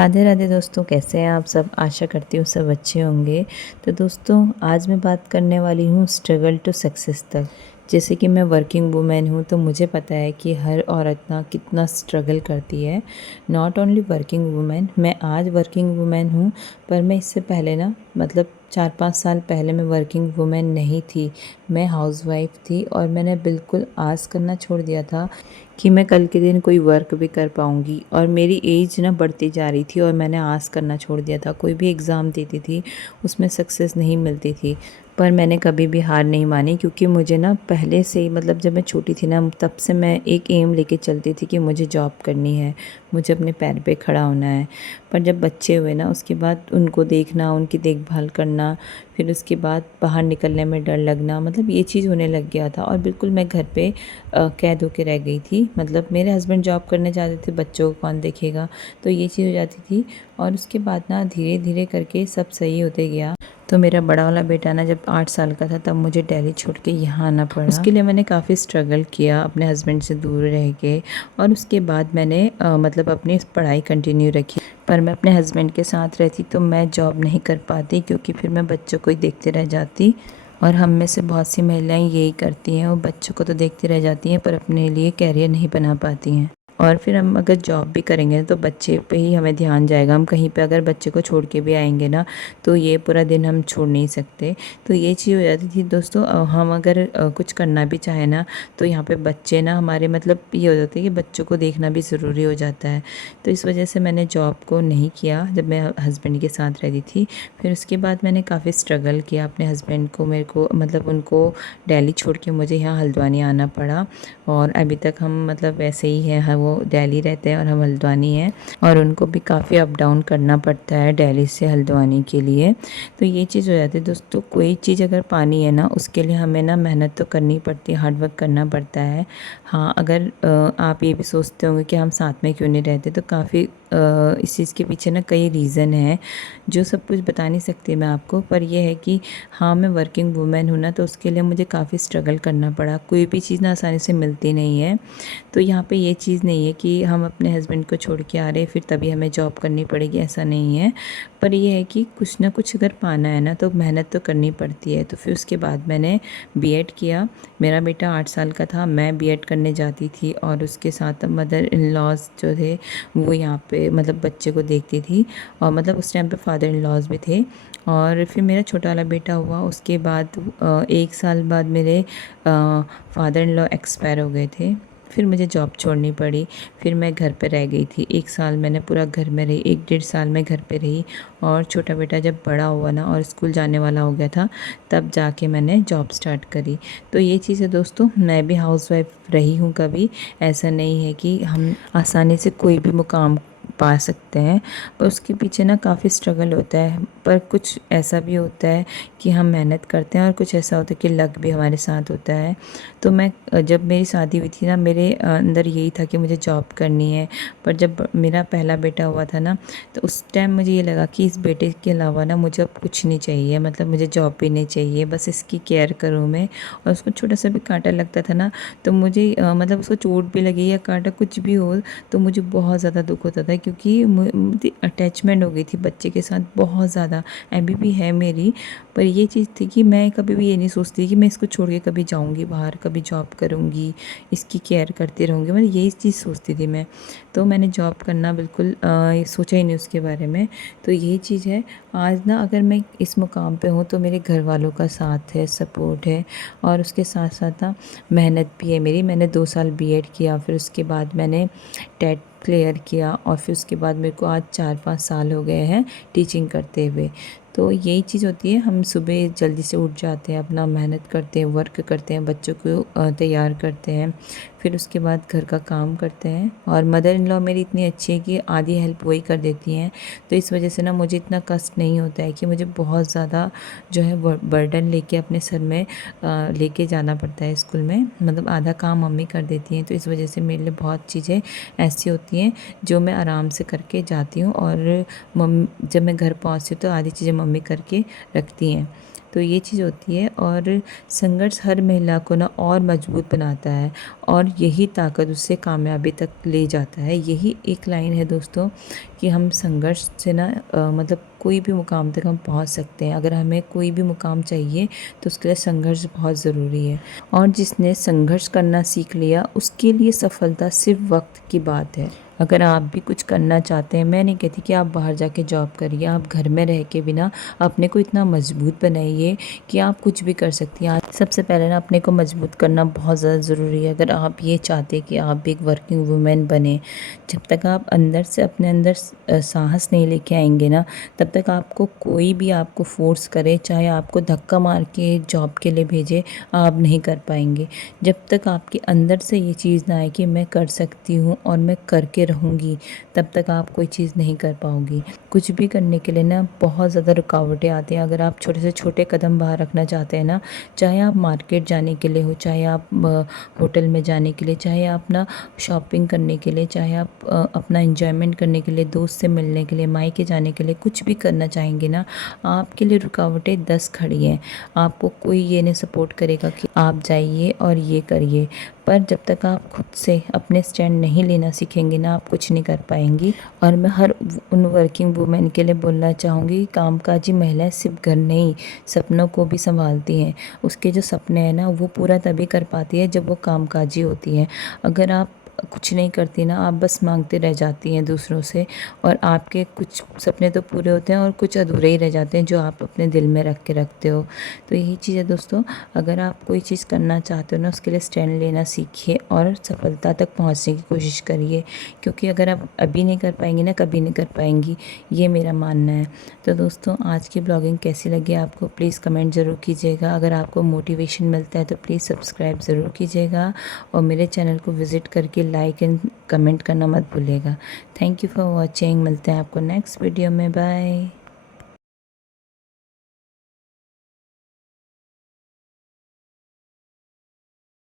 राधे राधे दोस्तों, कैसे हैं आप सब। आशा करती हूँ सब अच्छे होंगे। तो दोस्तों, आज मैं बात करने वाली हूँ स्ट्रगल टू सक्सेस तक। जैसे कि मैं वर्किंग वूमेन हूँ तो मुझे पता है कि हर औरत ना कितना स्ट्रगल करती है। नॉट ओनली वर्किंग वूमेन, मैं आज वर्किंग वूमेन हूँ, पर मैं इससे पहले ना मतलब 4-5 साल पहले मैं वर्किंग वूमेन नहीं थी। मैं हाउसवाइफ थी और मैंने बिल्कुल आस करना छोड़ दिया था कि मैं कल के दिन कोई वर्क भी कर पाऊँगी। और मेरी एज ना बढ़ती जा रही थी और मैंने आस करना छोड़ दिया था। कोई भी एग्ज़ाम देती थी, उसमें सक्सेस नहीं मिलती थी। पर मैंने कभी भी हार नहीं मानी, क्योंकि मुझे ना पहले से ही मतलब जब मैं छोटी थी ना, तब से मैं एक एम लेके चलती थी कि मुझे जॉब करनी है, मुझे अपने पैर पे खड़ा होना है। पर जब बच्चे हुए ना, उसके बाद उनको देखना, उनकी देखभाल करना, फिर उसके बाद बाहर निकलने में डर लगना, मतलब ये चीज़ होने लग गया था। और बिल्कुल मैं घर पे कैद होके रह गई थी। मतलब मेरे हस्बैंड जॉब करने जाते थे, बच्चों को कौन देखेगा, तो ये चीज़ हो जाती थी। और उसके बाद ना धीरे धीरे करके सब सही होते गया। तो मेरा बड़ा वाला बेटा ना जब 8 साल का था, तब मुझे दिल्ली छोड़ के यहाँ आना पड़ा। उसके लिए मैंने काफ़ी स्ट्रगल किया अपने हस्बैंड से दूर रह के। और उसके बाद मैंने मतलब अपनी पढ़ाई कंटिन्यू रखी। पर मैं अपने हस्बैंड के साथ रहती तो मैं जॉब नहीं कर पाती, क्योंकि फिर मैं बच्चों को ही देखते रह जाती। और हम में से बहुत सी महिलाएं यही करती हैं, वो बच्चों को तो देखती रह जाती हैं पर अपने लिए कैरियर नहीं बना पाती हैं। और फिर हम अगर जॉब भी करेंगे तो बच्चे पे ही हमें ध्यान जाएगा। हम कहीं पे अगर बच्चे को छोड़ के भी आएंगे ना, तो ये पूरा दिन हम छोड़ नहीं सकते। तो ये चीज़ हो जाती थी दोस्तों। हम अगर कुछ करना भी चाहे ना, तो यहाँ पे बच्चे ना हमारे मतलब ये हो जाता है कि बच्चों को देखना भी ज़रूरी हो जाता है। तो इस वजह से मैंने जॉब को नहीं किया जब मैं हस्बैंड के साथ रहती थी। फिर उसके बाद मैंने काफ़ी स्ट्रगल किया अपने हस्बैंड को, मेरे को मतलब उनको दिल्ली छोड़ के मुझे यहाँ हल्द्वानी आना पड़ा। और अभी तक हम मतलब वैसे ही हैं, वो दिल्ली रहते हैं और हम हल्द्वानी हैं। और उनको भी काफ़ी अप डाउन करना पड़ता है दिल्ली से हल्द्वानी के लिए। तो ये चीज़ हो जाती है दोस्तों। कोई चीज़ अगर पानी है ना, उसके लिए हमें ना मेहनत तो करनी पड़ती है, हार्ड वर्क करना पड़ता है। हाँ, अगर आप ये भी सोचते होंगे कि हम साथ में क्यों नहीं रहते, तो काफ़ी इस चीज़ के पीछे ना कई रीज़न हैं, जो सब कुछ बता नहीं सकती मैं आपको। पर यह है कि हाँ, मैं वर्किंग वूमेन हूँ ना, तो उसके लिए मुझे काफ़ी स्ट्रगल करना पड़ा। कोई भी चीज़ ना आसानी से मिलती नहीं है। तो यहाँ पे ये चीज़ नहीं है कि हम अपने हस्बैंड को छोड़ के आ रहे हैं फिर तभी हमें जॉब करनी पड़ेगी, ऐसा नहीं है। पर यह है कि कुछ ना कुछ अगर पाना है ना, तो मेहनत तो करनी पड़ती है। तो फिर उसके बाद मैंने बीएड किया। मेरा बेटा 8 साल का था, मैं बीएड करने जाती थी और उसके साथ मदर इन लॉज जो थे वो यहाँ पे मतलब बच्चे को देखती थी। और मतलब उस टाइम पे फादर इन लॉज भी थे। और फिर मेरा छोटा वाला बेटा हुआ, उसके बाद 1 साल बाद मेरे फादर इन लॉ एक्सपायर हो गए थे। फिर मुझे जॉब छोड़नी पड़ी। फिर मैं घर पे रह गई थी 1 साल, मैंने पूरा घर में रही, 1-1.5 साल मैं घर पे रही। और छोटा बेटा जब बड़ा हुआ ना और स्कूल जाने वाला हो गया था, तब जाके मैंने जॉब स्टार्ट करी। तो ये चीज़ है दोस्तों, मैं भी हाउसवाइफ रही हूँ कभी। ऐसा नहीं है कि हम आसानी से कोई भी मुकाम पा सकते हैं, पर उसके पीछे ना काफ़ी स्ट्रगल होता है। पर कुछ ऐसा भी होता है कि हम मेहनत करते हैं, और कुछ ऐसा होता है कि लक भी हमारे साथ होता है। तो मैं जब मेरी शादी हुई थी ना, मेरे अंदर यही था कि मुझे जॉब करनी है। पर जब मेरा पहला बेटा हुआ था ना, तो उस टाइम मुझे ये लगा कि इस बेटे के अलावा ना मुझे अब कुछ नहीं चाहिए, मतलब मुझे जॉब भी नहीं चाहिए, बस इसकी केयर करूँ मैं। और उसको छोटा सा भी कांटा लगता था ना, तो मुझे मतलब उसको चोट भी लगी या कांटा कुछ भी हो, तो मुझे बहुत ज़्यादा दुख होता था, क्योंकि मुझे अटैचमेंट हो गई थी बच्चे के साथ बहुत ज़्यादा। अभी भी है मेरी। पर ये चीज़ थी कि मैं कभी भी ये नहीं सोचती कि मैं इसको छोड़ के कभी जाऊंगी बाहर, कभी जॉब करूंगी, इसकी केयर करती रहूंगी, मतलब यही चीज़ सोचती थी मैं। तो मैंने जॉब करना बिल्कुल सोचा ही नहीं उसके बारे में। तो यही चीज़ है। आज ना अगर मैं इस मुकाम पे हूँ तो मेरे घर वालों का साथ है, सपोर्ट है। और उसके साथ साथ ना मेहनत भी है मेरी। मैंने 2 साल बीएड किया, फिर उसके बाद मैंने टेट क्लियर किया, और फिर उसके बाद मेरे को आज 4-5 साल हो गए हैं टीचिंग करते हुए। तो यही चीज़ होती है, हम सुबह जल्दी से उठ जाते हैं, अपना मेहनत करते हैं, वर्क करते हैं, बच्चों को तैयार करते हैं, फिर उसके बाद घर का काम करते हैं। और मदर इन लॉ मेरी इतनी अच्छी है कि आधी हेल्प वही कर देती हैं। तो इस वजह से ना मुझे इतना कष्ट नहीं होता है कि मुझे बहुत ज़्यादा जो है बर्डन लेके अपने सर में लेके जाना पड़ता है स्कूल में। मतलब आधा काम मम्मी कर देती हैं, तो इस वजह से मेरे लिए बहुत चीज़ें ऐसी होती हैं जो मैं आराम से करके जाती हूँ। और जब मैं घर पहुँचती हूँ तो आधी चीज़ें मम्मी करके रखती हैं। तो ये चीज़ होती है। और संघर्ष हर महिला को ना और मजबूत बनाता है और यही ताकत उससे कामयाबी तक ले जाता है। यही एक लाइन है दोस्तों कि हम संघर्ष से ना मतलब कोई भी मुकाम तक हम पहुंच सकते हैं। अगर हमें कोई भी मुकाम चाहिए तो उसके लिए संघर्ष बहुत ज़रूरी है। और जिसने संघर्ष करना सीख लिया उसके लिए सफलता सिर्फ वक्त की बात है। अगर आप भी कुछ करना चाहते हैं, मैं नहीं कहती कि आप बाहर जाके जॉब करिए, आप घर में रह के भी ना अपने को इतना मजबूत बनाइए कि आप कुछ भी कर सकती हैं। आज सबसे पहले ना अपने को मजबूत करना बहुत ज़्यादा ज़रूरी है। अगर आप ये चाहते हैं कि आप भी एक वर्किंग वूमेन बने, जब तक आप अंदर से अपने अंदर साहस नहीं लेके आएंगे ना, तब तक आपको कोई भी आपको फोर्स करे, चाहे आपको धक्का मार के जॉब के लिए भेजे, आप नहीं कर पाएंगे। जब तक आपके अंदर से ये चीज़ ना आए कि मैं कर सकती हूँ और मैं करके रहूँगी, तब तक आप कोई चीज़ नहीं कर पाओगी। कुछ भी करने के लिए ना बहुत ज़्यादा रुकावटें आती हैं। अगर आप छोटे से छोटे कदम बाहर रखना चाहते हैं ना, चाहे आप मार्केट जाने के लिए हो, चाहे आप होटल में जाने के लिए, चाहे आप ना शॉपिंग करने के लिए, चाहे आप अपना एंजॉयमेंट करने के लिए, दोस्त से मिलने के लिए, मायके जाने के लिए, कुछ भी करना चाहेंगे ना, आपके लिए रुकावटें 10 खड़ी हैं। आपको कोई ये नहीं सपोर्ट करेगा कि आप जाइए और ये करिए। पर जब तक आप खुद से अपने स्टैंड नहीं लेना सीखेंगे ना, आप कुछ नहीं कर पाएंगी। और मैं हर उन वर्किंग वुमेन के लिए बोलना चाहूँगी कि कामकाजी महिलाएं सिर्फ घर नहीं, सपनों को भी संभालती हैं। उसके जो सपने हैं ना, वो पूरा तभी कर पाती है जब वो कामकाजी होती हैं। अगर आप कुछ नहीं करती ना, आप बस मांगते रह जाती हैं दूसरों से, और आपके कुछ सपने तो पूरे होते हैं और कुछ अधूरे ही रह जाते हैं जो आप अपने दिल में रख के रखते हो। तो यही चीज़ है दोस्तों, अगर आप कोई चीज़ करना चाहते हो ना, उसके लिए स्टैंड लेना सीखिए और सफलता तक पहुंचने की कोशिश करिए। क्योंकि अगर आप अभी नहीं कर पाएंगी ना, कभी नहीं कर पाएंगी, ये मेरा मानना है। तो दोस्तों, आज की ब्लॉगिंग कैसी लगी आपको, प्लीज़ कमेंट ज़रूर कीजिएगा। अगर आपको मोटिवेशन मिलता है तो प्लीज़ सब्सक्राइब ज़रूर कीजिएगा और मेरे चैनल को विज़िट करके लाइक एंड कमेंट करना मत भूलिएगा। Thank you for watching. मिलते हैं आपको नेक्स्ट वीडियो में। बाय।